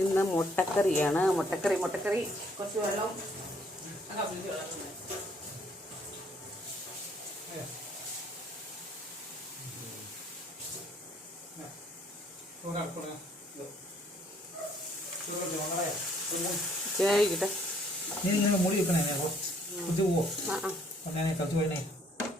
ഇന്ന് മുട്ടക്കറിയാണ്. മുട്ടക്കറി മുട്ടക്കറി. കുറച്ച് വെള്ളം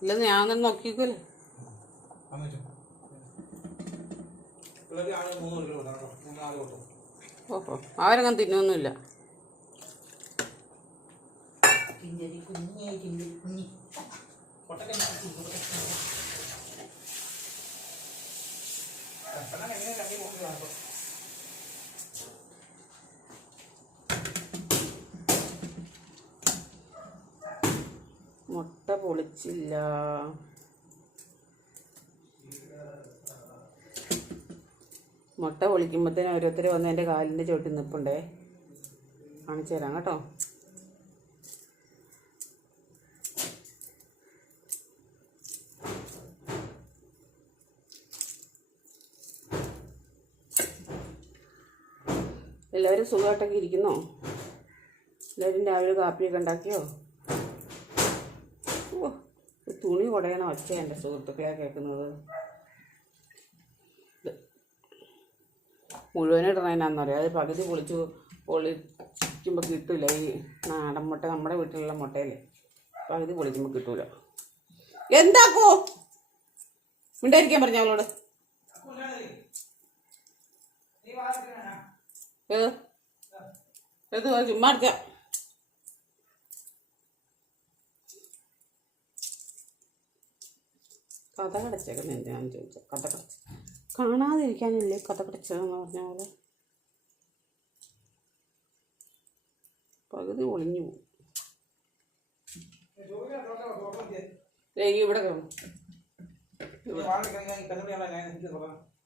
ഇല്ല ഞാൻ നോക്കിക്കോല്ലേ പിള്ളേർ ആൾ മൂന്ന് കിലോ കേട്ടോ. മൂന്ന് ആൾ കൊടുത്തു ഓഹോ അവരങ്ങനെ തിന്നൊന്നുമില്ല മുട്ട പൊളിച്ചില്ല. മുട്ട പൊളിക്കുമ്പോഴത്തേനും ഓരോരുത്തർ വന്ന് എന്റെ കാലിന്റെ ചോട്ടിൽ നിൽപ്പുണ്ടേ. കാണിച്ചു തരാം കേട്ടോ. എല്ലാവരും സുഖമായിട്ടൊക്കെ ഇരിക്കുന്നോ? എല്ലാവരും രാവിലെ കാപ്പിയൊക്കെ ഉണ്ടാക്കിയോ? തുണി കുടയണ ഒച്ച എന്റെ സുഹൃത്തുക്കളെ കേൾക്കുന്നത്. മുഴുവൻ പറയാം അത് പകുതി പൊളിച്ച് പൊളിക്കുമ്പോൾ കിട്ടില്ല ഈ നാടൻ മുട്ട നമ്മുടെ വീട്ടിലുള്ള മുട്ടയല്ലേ. പകുതി പൊളിക്കുമ്പോൾ കിട്ടൂല. എന്താക്കോ? മിണ്ടായിരിക്കാൻ പറഞ്ഞ അവളോട്. ഏത് ചുമ്മാ അടിച്ചാ കഥ കടച്ചേക്കുന്ന എന്തിനാന്ന് ചോദിച്ചാൽ കഥ കടച്ച. കാണാതിരിക്കാനല്ലേ കഥ കടച്ചതെന്ന് പറഞ്ഞ പോലെ പകുതി ഒളിഞ്ഞു പോകും ഇവിടെ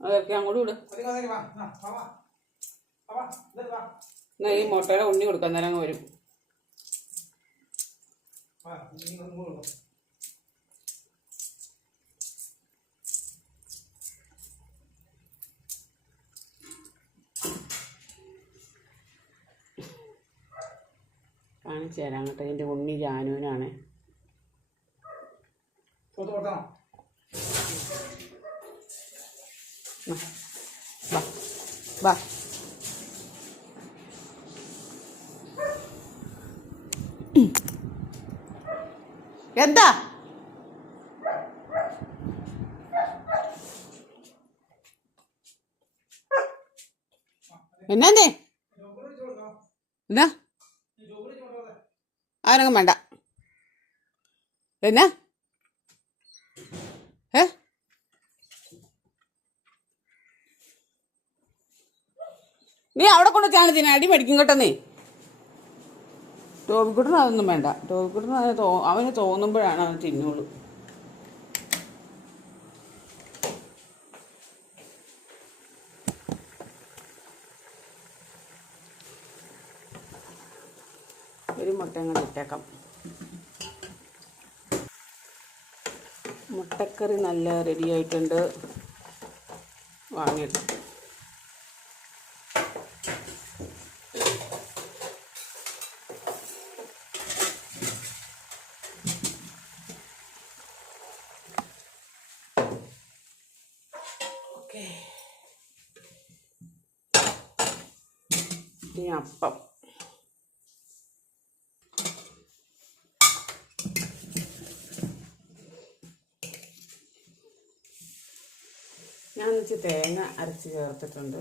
അതൊക്കെ അങ്ങോട്ട് വിടും. ഈ മുട്ടയുടെ ഉണ്ണി കൊടുക്കാൻ നേരം അങ്ങ് വരും. കാണിച്ചു തരാം കേട്ടോ. എന്റെ ഉണ്ണി ജാനുവിനാണ്. എന്താ? എന്നാന്നേ എന്നാ ആരങ്ങും വേണ്ട പിന്നെ ഏ? നീ അവിടെ കൊണ്ട് ചാണ് ചാണത്തിന് അടി മേടിക്കും കേട്ടോ നീ. ടോബിക്കുട്ടന് അതൊന്നും വേണ്ട. ടോബിക്കുട്ടന് അവന് തോന്നുമ്പോഴാണ് അവൻ തിന്നുള്ളൂ ഒരു മുട്ട മുട്ടക്കറി നല്ല റെഡി ആയിട്ടുണ്ട്. വാങ്ങിയിട്ട് ഓക്കെ. ഇനി അപ്പം. ഞാൻ വെച്ച് തേങ്ങ അരച്ച് ചേർത്തിട്ടുണ്ട്.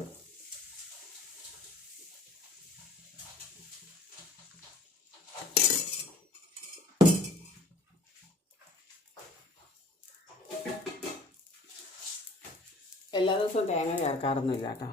എല്ലാ ദിവസവും തേങ്ങ ചേർക്കാറൊന്നുമില്ല കേട്ടോ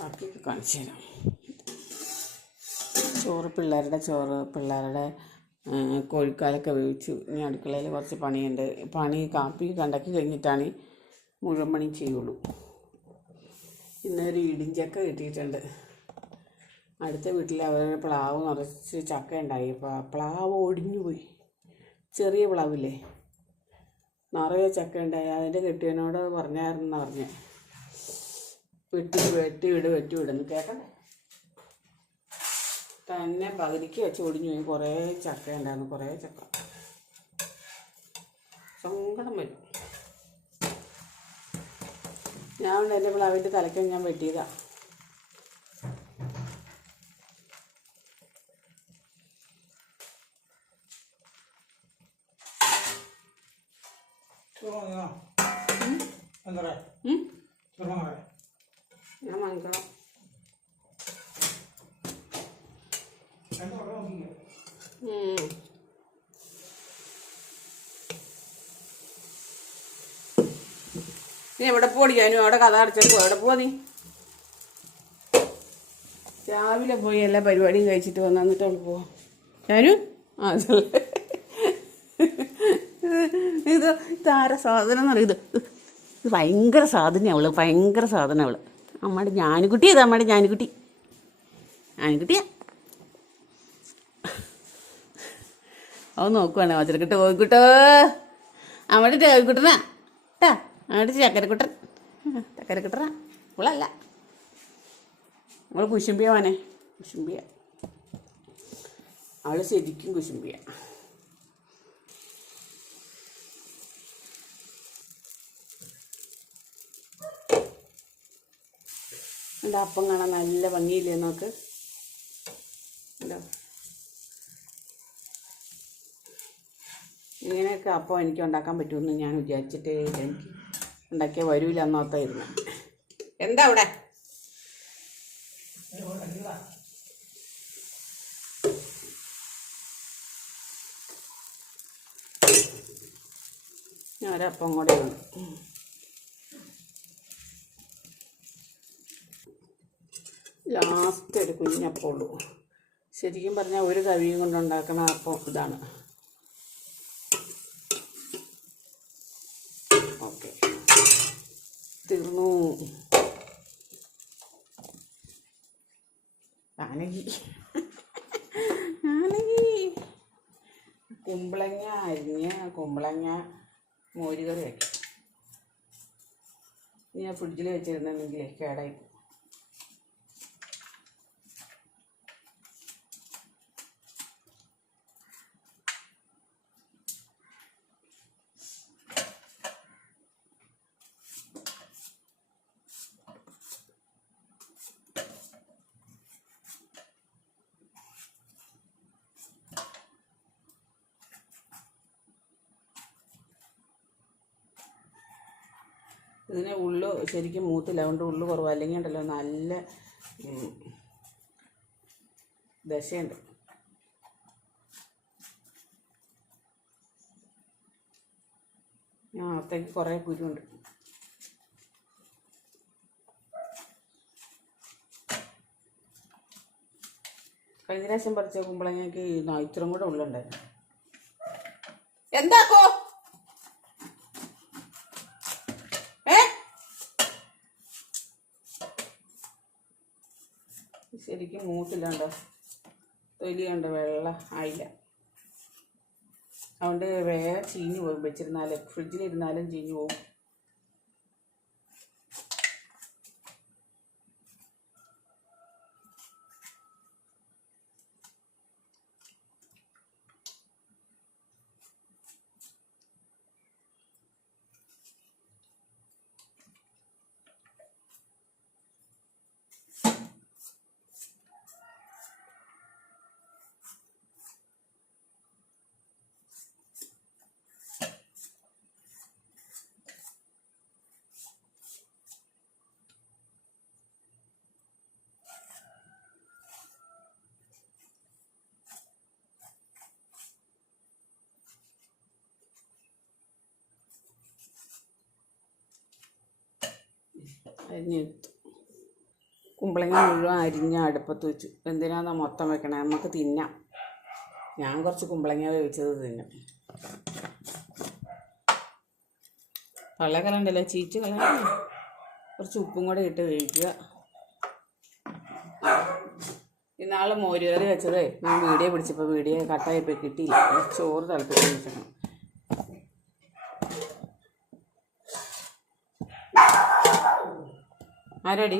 ബാക്കി കാണിച്ചു തരാം. ചോറ് പിള്ളേരുടെ ചോറ് പിള്ളേരുടെ കോഴിക്കാലൊക്കെ വേവിച്ചു ഇനി അടുക്കളയിൽ കുറച്ച് പണിയുണ്ട്. പണി കാപ്പി കണ്ടക്കി കഴിഞ്ഞിട്ടാണ് മുഴുവൻ പണി ചെയ്യുള്ളൂ. ഇന്നൊരു ഇടിഞ്ചക്ക കിട്ടിയിട്ടുണ്ട്. അടുത്ത വീട്ടിൽ അവരുടെ പ്ലാവ് നിറച്ച് ചക്ക ഉണ്ടായി. അപ്പോൾ പ്ലാവ് ഒടിഞ്ഞു പോയി. ചെറിയ പ്ലാവില്ലേ? നിറയെ ചക്ക ഉണ്ടായി. അതിന്റെ കെട്ടിയനോട് പറഞ്ഞായിരുന്നു പറഞ്ഞേ. വെട്ടി വെട്ടി വിട് വെട്ടി വിടുന്നു കേൾക്കണ്ടേ തന്നെ പകുതിക്ക് വെച്ച് ഒടിഞ്ഞു പോയി. കുറേ ചക്ക ഉണ്ടായിരുന്നു കുറേ ചക്ക. സങ്കടം വരും. ഞാൻ എന്റെ പ്ലാവിന്റെ തലയ്ക്ക് ഞാൻ വെട്ടിയതാ എന്താ പറയാ ഉം? ചോറ് വാങ്ങാറേ ഞാൻ വാങ്ങിക്കണം രണ്ട് വെള്ളം നോക്കിക്കേ ഉം. നീ എവിടെ പോടി? ഞാനും അവിടെ കഥ അടച്ചപ്പോ എവിടെ പോവാ നീ? രാവിലെ പോയി എല്ലാ പരിപാടിയും കഴിച്ചിട്ട് വന്നിട്ട് എന്നിട്ട് അവൾ പോവാ. ഞാനും? ആ ഇത് ഇതാര സാധനം എന്ന് പറയുന്നത് ഇത് ഭയങ്കര സാധനം അവൾ ഭയങ്കര സാധനം അവൾ. അമ്മയുടെ ഞാനുകുട്ടി ഇത് അമ്മയുടെ ഞാനുകുട്ടി. ഞാനുകുട്ടിയാ. അവൻ നോക്കുവാണ് കിട്ടോ കോഴിക്കുട്ടോ അമ്മയുടെ കോഴിക്കുട്ടനാ കേട്ടാ അവിടെ ചക്കരക്കുട്ടൻ ചക്കരക്കുട്ടറ ഇവളല്ല. അവൾ കുശുമ്പിയ മോനെ. കുശുമ്പിയ. അവൾ ശരിക്കും കുശുമ്പിയ. എന്റെ അപ്പം കാണാൻ നല്ല ഭംഗിയില്ലേ നോക്ക്. ഇങ്ങനെയൊക്കെ അപ്പം എനിക്ക് ഉണ്ടാക്കാൻ പറ്റുമെന്ന് ഞാൻ വിചാരിച്ചിട്ടേ. എനിക്ക്. ഉണ്ടാക്കിയാൽ വരൂല എന്നോർത്തായിരുന്നു. എന്താ അവിടെ? ഒരപ്പം കൂടെ ഉണ്ട് ലാസ്റ്റ് ഒരു കുഞ്ഞപ്പം ഉള്ളൂ. ശരിക്കും പറഞ്ഞാൽ ഒരു കവിയും കൊണ്ടുണ്ടാക്കണ അപ്പം ഇതാണ്. തീർന്നു ആനകി ആനകി കുമ്പളങ്ങ അരിഞ്ഞ് കുമ്പളങ്ങ മോരുകറി വയ്ക്കും ഇനി ഞാൻ ഫ്രിഡ്ജിൽ വെച്ചിരുന്നെങ്കിൽ കേടായി. ഇതിന് ഉള്ളു ശരിക്കും മൂത്തില്ല. അതുകൊണ്ട് ഉള്ളു കുറവ്. അല്ലെങ്കിൽ ഉണ്ടല്ലോ നല്ല ദശയുണ്ട്. ആ അത്തേക്ക് കുറേ കുരുണ്ട് കഴിഞ്ഞ പ്രാവശ്യം പറിച്ച കുമ്പളങ്ങയ്ക്ക് ഇത്രയും കൂടെ ഉള്ളുണ്ടായിരുന്നു. എന്താക്കോ ഏ ശരിക്കും മൂത്തില്ലാണ്ടോ? തൊലി കണ്ടോ വെള്ള ആയില്ല. അതുകൊണ്ട് വേറെ ചീഞ്ഞു പോകും. വെച്ചിരുന്നാലും ഫ്രിഡ്ജിലിരുന്നാലും ചീഞ്ഞു പോകും. അരിഞ്ഞെടുത്തു കുമ്പളങ്ങ മുഴുവൻ അരിഞ്ഞ അടുപ്പത്ത് വെച്ചു. എന്തിനാന്നാ മൊത്തം വെക്കണേ? നമുക്ക് തിന്നാം. ഞാൻ കുറച്ച് കുമ്പളങ്ങ വേവിച്ചത് തിന്നും. പള്ള കളണ്ടല്ലോ ചീറ്റ് കളയണ്ട കുറച്ച് ഉപ്പും കൂടെ ഇട്ട് വേവിക്കുക. ഇന്നാൾ മോരുകറി വെച്ചതേ. ഞാൻ വീഡിയോ പിടിച്ചപ്പോൾ വീഡിയോ കട്ടായിപ്പോയി കിട്ടിയില്ല. ചോറ് തിളപ്പിച്ച് വെച്ചണം ആരടി?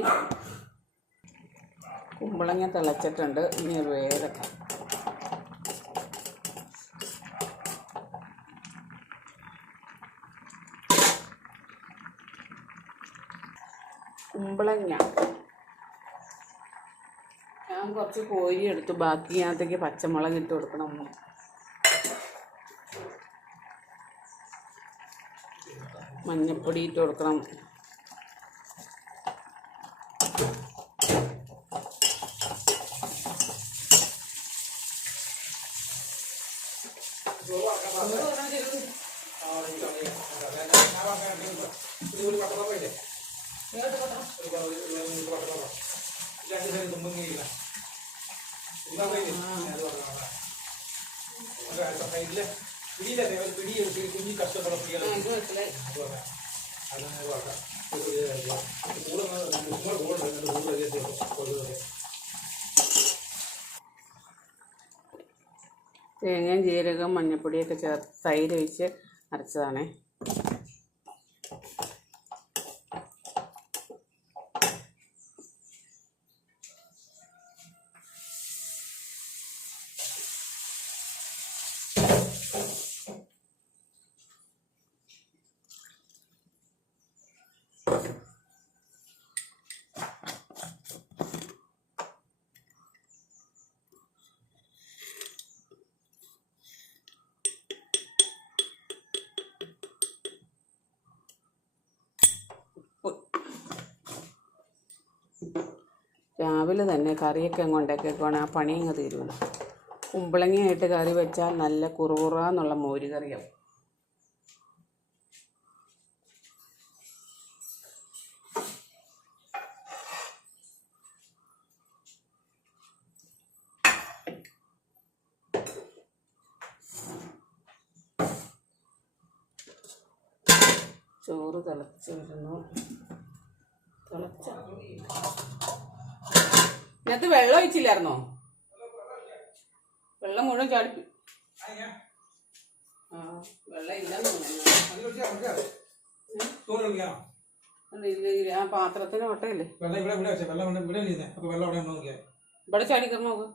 കുമ്പളങ്ങ തിളച്ചിട്ടുണ്ട്. ഇനി വേദക്ക കുമ്പളങ്ങ. ഞാൻ കുറച്ച് കോരി എടുത്തു. ബാക്കി അതിനകത്തേക്ക് പച്ചമുളക് ഇട്ട് കൊടുക്കണം മഞ്ഞപ്പൊടി ഇട്ട് കൊടുക്കണം. ഒരു പട്ടപ്പല്ലേ രണ്ട് സൈഡ് തുമ്പങ്ങിയില്ല സൈഡിൽ പിടിയില്ലേ? ഒരു പിടി ഒരു കുഞ്ഞി കഷ്ടപ്പെടാൻ പിടിയാണ് മനസ്സിലായി അതങ്ങനെ വാക്കാം കൂടെ കൂടെ കൂടുന്നുണ്ട് കൂടുതൽ തേങ്ങയും ജീരകം മഞ്ഞപ്പൊടിയൊക്കെ ചേർത്ത് തൈര് ഒഴിച്ച് അരച്ചതാണേ. രാവിലെ തന്നെ കറിയൊക്കെ അങ്ങോട്ടേക്ക് വെക്കുവാണെങ്കിൽ ആ പണി അങ്ങ് കുമ്പളങ്ങയായിട്ട് കറി വെച്ചാൽ നല്ല കുറുകുറാന്നുള്ള മോര് കറിയാവും. ചോറ് തിളച്ച് വരുന്നു തിളച്ച. ഇതിനകത്ത് വെള്ളം ഒഴിച്ചില്ലായിരുന്നോ? വെള്ളം മുഴുവൻ ചാടിപ്പി ആ വെള്ളം ഇല്ലെന്ന് ആ പാത്രത്തിന് ഒട്ടയില്ലേ ഇവിടെ ചാടിക്കറി നോക്ക്